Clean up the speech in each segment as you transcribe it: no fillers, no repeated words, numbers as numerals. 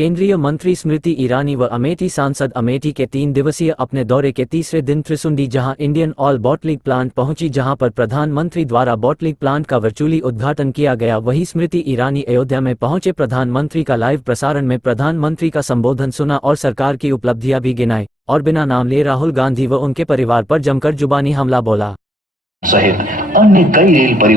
केंद्रीय मंत्री स्मृति ईरानी व अमेठी सांसद अमेठी के 3 दिवसीय अपने दौरे के तीसरे दिन त्रिसुंडी जहां इंडियन ऑयल बॉटलिंग प्लांट पहुंची, जहां पर प्रधानमंत्री द्वारा बॉटलिंग प्लांट का वर्चुअली उद्घाटन किया गया। वहीं स्मृति ईरानी अयोध्या में पहुंचे प्रधानमंत्री का लाइव प्रसारण में प्रधानमंत्री का संबोधन सुना और सरकार की उपलब्धियां भी गिनाई और बिना नाम लिए राहुल गांधी व उनके परिवार पर जमकर जुबानी हमला बोला। सहित अन्य कई रेल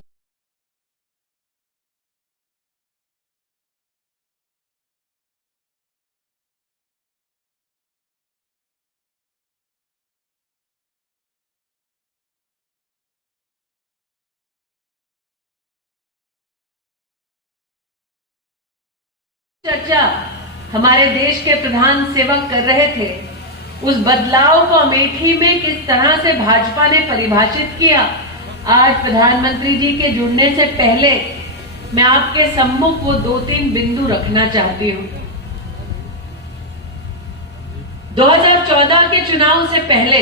चर्चा हमारे देश के प्रधान सेवक कर रहे थे, उस बदलाव को अमेठी में किस तरह से भाजपा ने परिभाषित किया, आज प्रधानमंत्री जी के जुड़ने से पहले मैं आपके सम्मुख वो 2-3 बिंदु रखना चाहती हूँ। 2014 के चुनाव से पहले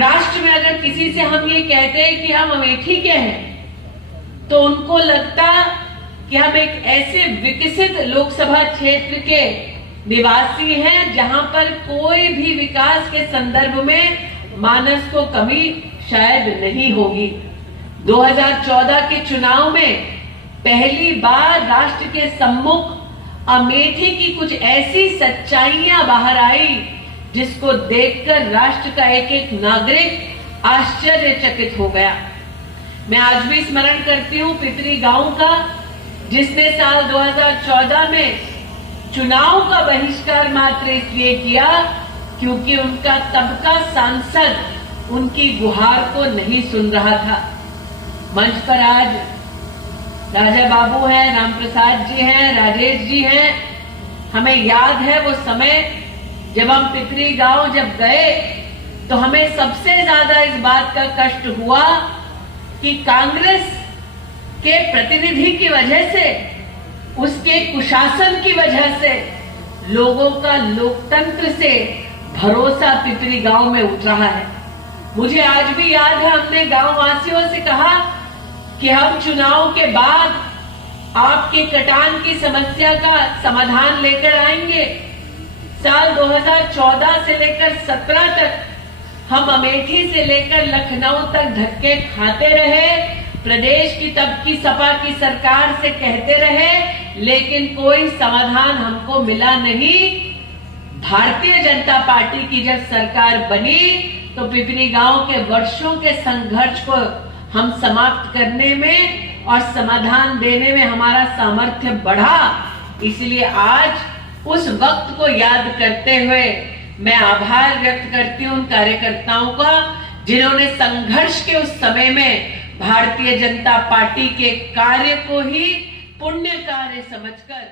राष्ट्र में अगर किसी से हम ये कहते हैं कि हम अमेठी के हैं, तो उनको लगता कि हम एक ऐसे विकसित लोकसभा क्षेत्र के निवासी हैं जहां पर कोई भी विकास के संदर्भ में मानस को कमी शायद नहीं होगी। 2014 के चुनाव में पहली बार राष्ट्र के सम्मुख अमेठी की कुछ ऐसी सच्चाइयां बाहर आई जिसको देखकर राष्ट्र का एक एक नागरिक आश्चर्यचकित हो गया। मैं आज भी स्मरण करती हूं पिपरी गांव का, जिसने साल 2014 में चुनाव का बहिष्कार मात्र इसलिए किया क्योंकि उनका तब का सांसद उनकी गुहार को नहीं सुन रहा था। मंच पर आज राजा बाबू हैं, राम प्रसाद जी हैं, राजेश जी हैं। हमें याद है वो समय जब हम पिपरी गांव जब गए तो हमें सबसे ज्यादा इस बात का कष्ट हुआ कि कांग्रेस के प्रतिनिधि की वजह से, उसके कुशासन की वजह से लोगों का लोकतंत्र से भरोसा पिपरी गांव में उठ रहा है। मुझे आज भी याद है हमने गांव वासियों से कहा कि हम चुनाव के बाद आपके कटान की समस्या का समाधान लेकर आएंगे। साल 2014 से लेकर 17 तक हम अमेठी से लेकर लखनऊ तक धक्के खाते रहे, प्रदेश की तब की सपा की सरकार से कहते रहे, लेकिन कोई समाधान हमको मिला नहीं। भारतीय जनता पार्टी की जब सरकार बनी तो पिपरी गांव के वर्षों के संघर्ष को हम समाप्त करने में और समाधान देने में हमारा सामर्थ्य बढ़ा। इसलिए आज उस वक्त को याद करते हुए मैं आभार व्यक्त करती हूं उन कार्यकर्ताओं का जिन्होंने संघर्ष के उस समय में भारतीय जनता पार्टी के कार्य को ही पुण्य कार्य समझकर